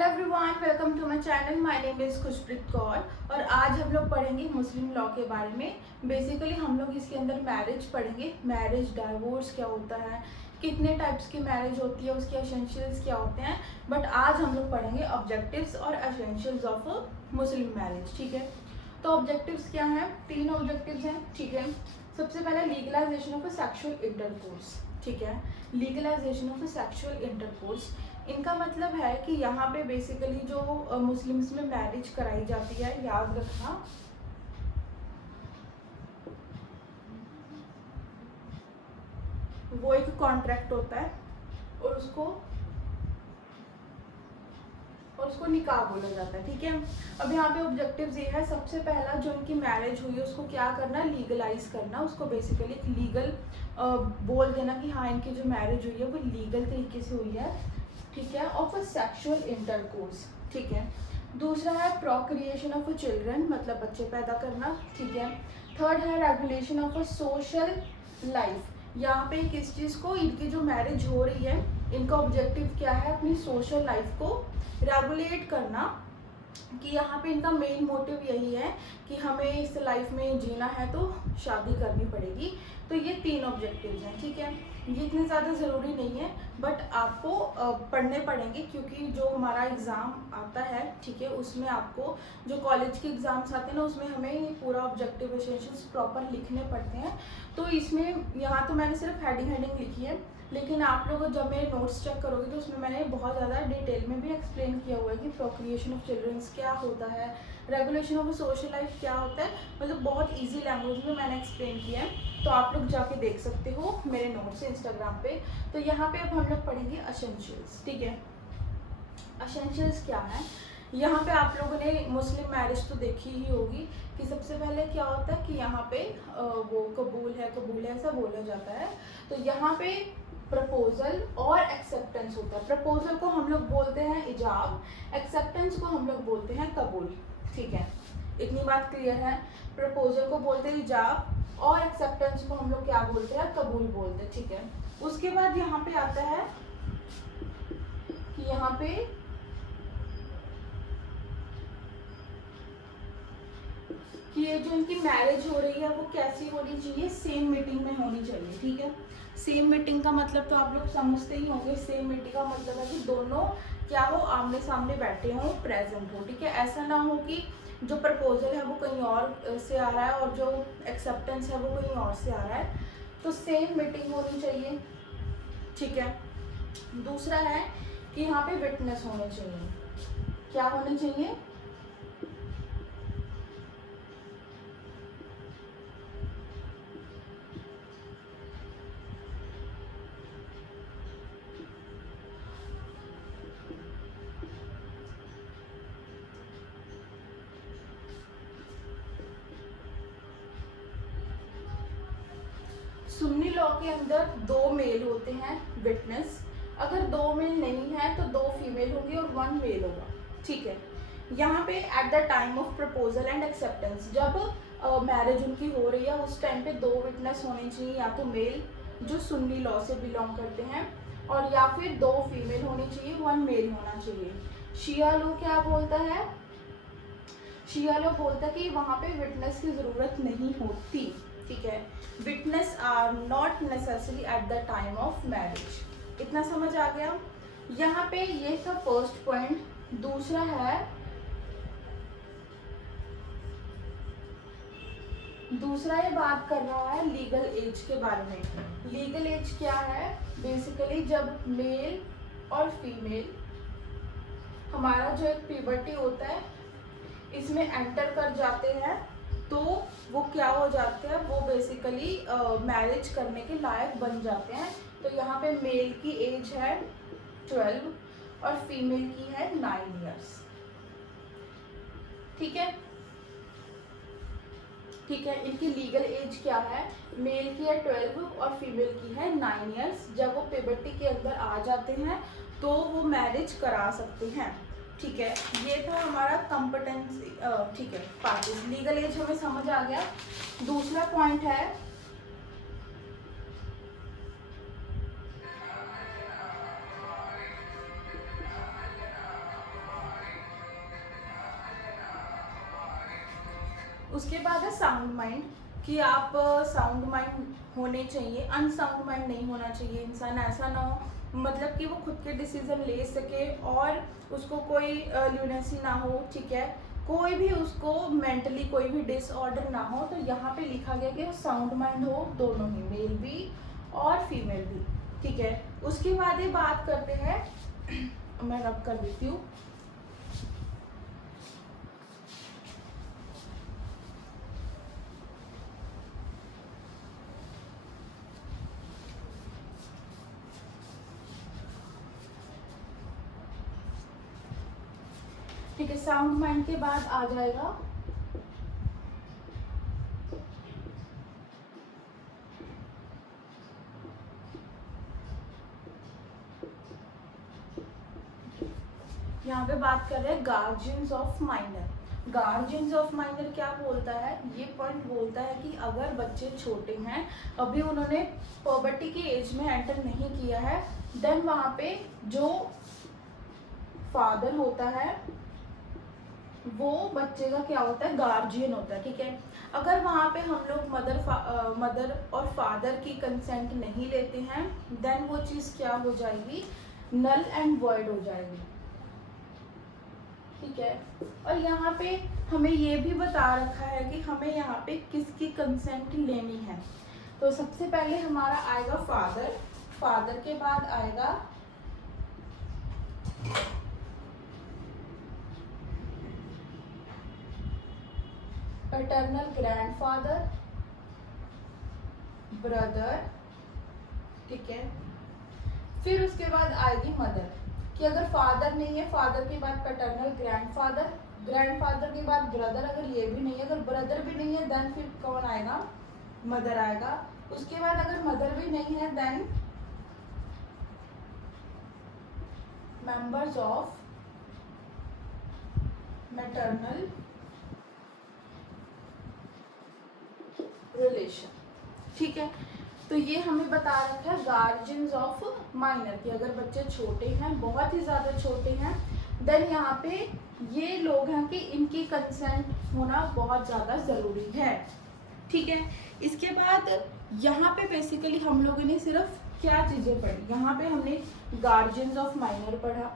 Hello everyone, welcome to my channel. My name is Khushpreet Kaur और आज हम लोग पढ़ेंगे मुस्लिम लॉ के बारे में। बेसिकली हम लोग इसके अंदर मैरिज पढ़ेंगे। मैरिज, डाइवोर्स क्या होता है, कितने टाइप्स की मैरिज होती है, उसके एसेंशियल्स क्या होते हैं। बट आज हम लोग पढ़ेंगे ऑब्जेक्टिव्स और एसेंशियल्स ऑफ मुस्लिम मैरिज। ठीक है, तो ऑब्जेक्टिव्स क्या हैं? 3 ऑब्जेक्टिव्स हैं। ठीक है, सबसे पहले legalisation of a sexual intercourse. ठीक है, legalisation of a sexual intercourse, इनका मतलब है कि यहाँ पे बेसिकली जो मुस्लिम्स में मैरिज कराई जाती है, याद रखना, वो एक कॉन्ट्रैक्ट होता है और उसको निकाह बोला जाता है। ठीक है, अब यहाँ पे ऑब्जेक्टिव्स ये है, सबसे पहला जो इनकी मैरिज हुई है उसको क्या करना, लीगलाइज करना, उसको बेसिकली लीगल बोल देना कि हाँ इनकी जो मैरिज हुई है वो लीगल तरीके से हुई है। ठीक है, ऑफ अ सेक्सुअल इंटरकोर्स। ठीक है, दूसरा है प्रोक्रिएशन ऑफ अ चिल्ड्रन, मतलब बच्चे पैदा करना। ठीक है, थर्ड है regulation of a social life. यहाँ पे किस चीज़ को, इनकी जो मैरिज हो रही है इनका ऑब्जेक्टिव क्या है, अपनी सोशल लाइफ को रेगुलेट करना, कि यहाँ पे इनका मेन मोटिव यही है कि हमें इस लाइफ में जीना है तो शादी करनी पड़ेगी। तो ये 3 ऑब्जेक्टिव्स हैं। ठीक है, ये इतने ज़्यादा ज़रूरी नहीं है बट आपको पढ़ने पड़ेंगे क्योंकि जो हमारा एग्ज़ाम आता है, ठीक है, उसमें आपको जो कॉलेज के एग्ज़ाम्स आते हैं ना उसमें हमें ये पूरा ऑब्जेक्टिव एसेंशियल्स प्रॉपर लिखने पड़ते हैं। तो इसमें यहाँ तो मैंने सिर्फ हेडिंग लिखी है, लेकिन आप लोग जब मेरे नोट्स चेक करोगे तो उसमें मैंने बहुत ज़्यादा डिटेल में भी एक्सप्लेन किया हुआ है कि प्रोक्रिएशन ऑफ चिल्ड्रंस क्या होता है, रेगुलेशन ऑफ सोशल लाइफ क्या होता है, मतलब बहुत इजी लैंग्वेज में मैंने एक्सप्लेन किया है। तो आप लोग जाके देख सकते हो मेरे नोट्स इंस्टाग्राम पे। तो यहाँ पे अब हम लोग पढ़ेंगे एसेंशियल्स। ठीक है, एसेंशियल्स क्या है, यहाँ पे आप लोगों ने मुस्लिम मैरिज तो देखी ही होगी कि सबसे पहले क्या होता है कि यहाँ पे वो कबूल है ऐसा बोला जाता है। तो यहाँ पे प्रपोजल और एक्सेप्टेंस होता है। प्रपोजल को हम लोग बोलते हैं इजाब, एक्सेप्टेंस को हम लोग बोलते हैं कबूल। ठीक है, इतनी बात क्लियर है। प्रपोजल को बोलते हैं इजाब और एक्सेप्टेंस को हम लोग क्या बोलते हैं, कबूल बोलते हैं। ठीक है, उसके बाद यहाँ पे आता है कि यहाँ पे कि ये जो इनकी मैरिज हो रही है वो कैसी होनी चाहिए, सेम मीटिंग में होनी चाहिए। ठीक है, सेम मीटिंग का मतलब तो आप लोग समझते ही होंगे। सेम मीटिंग का मतलब है कि दोनों क्या हो, आमने सामने बैठे हों, प्रेजेंट हो। ठीक है, ऐसा ना हो कि जो प्रपोजल है वो कहीं और से आ रहा है और जो एक्सेप्टेंस है वो कहीं और से आ रहा है। तो सेम मीटिंग होनी चाहिए। ठीक है, दूसरा है कि यहाँ पे विटनेस होने चाहिए। क्या होने चाहिए, सुन्नी लॉ के अंदर 2 मेल होते हैं विटनेस। अगर 2 मेल नहीं है तो 2 फीमेल होंगी और 1 मेल होगा। ठीक है, यहाँ पे eight the time of proposal and acceptance, जब मैरिज उनकी हो रही है उस टाइम पे 2 विटनेस होने चाहिए, या तो मेल जो सुन्नी लॉ से बिलोंग करते हैं, और या फिर 2 फीमेल होनी चाहिए, 1 मेल होना चाहिए। शिया लॉ क्या बोलता है, शिया लॉ बोलता है कि वहाँ पे विटनेस की ज़रूरत नहीं होती। ठीक है, witness are not necessary at the time of marriage. इतना समझ आ गया। यहाँ पे ये था फर्स्ट पॉइंट। दूसरा है, दूसरा ये बात कर रहा है लीगल एज के बारे में। लीगल एज क्या है, बेसिकली जब मेल और फीमेल, हमारा जो एक प्यूबर्टी होता है इसमें एंटर कर जाते हैं तो वो क्या हो जाते हैं, वो बेसिकली मैरिज करने के लायक बन जाते हैं। तो यहाँ पे मेल की एज है 12 और फीमेल की है 9 इयर्स। ठीक है, ठीक है, इनकी लीगल एज क्या है, मेल की है 12 और फीमेल की है 9 इयर्स। जब वो प्यूबर्टी के अंदर आ जाते हैं तो वो मैरिज करा सकते हैं। ठीक है, ये था हमारा कंपटेंस। ठीक है, पार्टीज, लीगल एज हमें समझ आ गया। दूसरा पॉइंट है उसके बाद है साउंड माइंड, कि आप साउंड माइंड होने चाहिए, अनसाउंड माइंड नहीं होना चाहिए। इंसान ऐसा ना हो मतलब कि वो खुद के डिसीजन ले सके और उसको कोई ल्यूनेसी ना हो, ठीक है, कोई भी उसको मेंटली कोई भी डिसऑर्डर ना हो। तो यहाँ पे लिखा गया कि वो साउंड माइंड हो, दोनों ही, मेल भी और फीमेल भी, ठीक है। उसके बाद ये बात करते हैं मैं रब कर देती हूँ। ठीक है, साउंड माइंड के बाद आ जाएगा यहाँ पे बात कर रहे हैं guardians of minor. Guardians of minor क्या बोलता है, ये पॉइंट बोलता है कि अगर बच्चे छोटे हैं, अभी उन्होंने पॉवर्टी की एज में एंटर नहीं किया है, देन वहाँ पे जो फादर होता है वो बच्चे का क्या होता है, गार्जियन होता है, ठीक है। अगर वहाँ पे हम लोग मदर और फादर की कंसेंट नहीं लेते हैं, देन वो चीज़ क्या हो जाएगी, नल एंड वॉइड हो जाएगी, ठीक है। और यहाँ पे हमें ये भी बता रखा है कि हमें यहाँ पे किसकी कंसेंट लेनी है। तो सबसे पहले हमारा आएगा फादर, फादर के बाद आएगा पैटर्नल ग्रैंडफादर, ब्रदर, ठीक है। फिर उसके बाद आएगी मदर, कि अगर फादर नहीं है, फादर के बाद पैटर्नल ग्रैंडफादर, ग्रैंडफादर के बाद ब्रदर, अगर ये भी नहीं है, अगर ब्रदर भी नहीं है देन फिर कौन आएगा, मदर आएगा। उसके बाद अगर मदर भी नहीं है then members of maternal relation, ठीक है। तो ये हमें बता रखा है गार्जियंस ऑफ माइनर, कि अगर बच्चे छोटे हैं, बहुत ही ज़्यादा छोटे हैं, देन यहाँ पे ये लोग हैं कि इनकी कंसेंट होना बहुत ज़्यादा ज़रूरी है, ठीक है। इसके बाद यहाँ पे बेसिकली हम लोगों ने सिर्फ क्या चीज़ें पढ़ी, यहाँ पे हमने गार्जियंस ऑफ माइनर पढ़ा,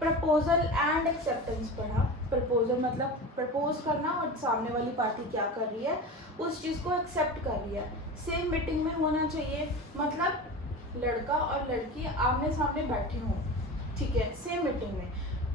प्रपोजल एंड एक्सेप्टेंस पढ़ा। प्रपोजल मतलब प्रपोज करना और सामने वाली पार्टी क्या कर रही है, उस चीज़ को एक्सेप्ट कर रही है। सेम मीटिंग में होना चाहिए, मतलब लड़का और लड़की आमने सामने बैठे हों, ठीक है, सेम मीटिंग में।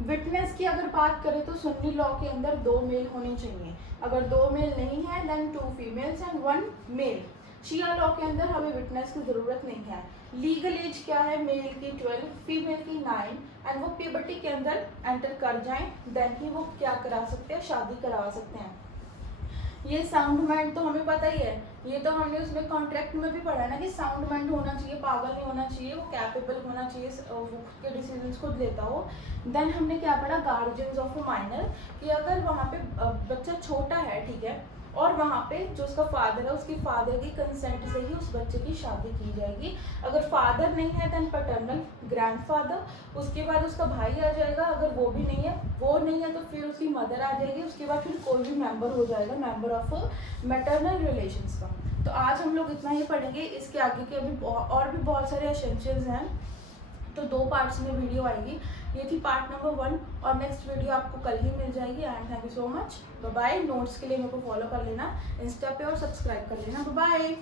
विटनेस की अगर बात करें तो सुन्नी लॉ के अंदर 2 मेल होने चाहिए, अगर 2 मेल नहीं है then 2 females and 1 male. Shia law के अंदर हमें विटनेस की ज़रूरत नहीं है। लीगल एज क्या है, मेल की 12, फीमेल की 9, एंड वो प्यूबर्टी के अंदर एंटर कर जाएं देन ही वो क्या करा सकते हैं, शादी करा सकते हैं। ये साउंड माइंड तो हमें पता ही है, ये तो हमने उसमें कॉन्ट्रैक्ट में भी पढ़ा है ना कि साउंड माइंड होना चाहिए, पागल नहीं होना चाहिए, वो कैपेबल होना चाहिए, वो खुद के डिसीजंस खुद लेता हो। देन हमने क्या पढ़ा, गार्जियंस ऑफ अ माइनर, कि अगर वहाँ पे बच्चा छोटा है, ठीक है, और वहाँ पे जो उसका फादर है, उसकी फादर की कंसेंट से ही उस बच्चे की शादी की जाएगी। अगर फादर नहीं है देन पैटर्नल ग्रैंडफादर, उसके बाद उसका भाई आ जाएगा, अगर वो भी नहीं है, वो नहीं है तो फिर उसकी मदर आ जाएगी, उसके बाद फिर कोई भी मेंबर हो जाएगा, मेंबर ऑफ मैटरनल रिलेशंस का। तो आज हम लोग इतना ही पढ़ेंगे, इसके आगे के अभी और भी बहुत सारे एसेंशियल्स हैं, तो 2 पार्ट्स में वीडियो आएगी। ये थी पार्ट नंबर 1 और नेक्स्ट वीडियो आपको कल ही मिल जाएगी। And thank you so much, bye bye. Notes के लिए मेरे को फॉलो कर लेना इंस्टा पे और सब्सक्राइब कर लेना, बाय बाय।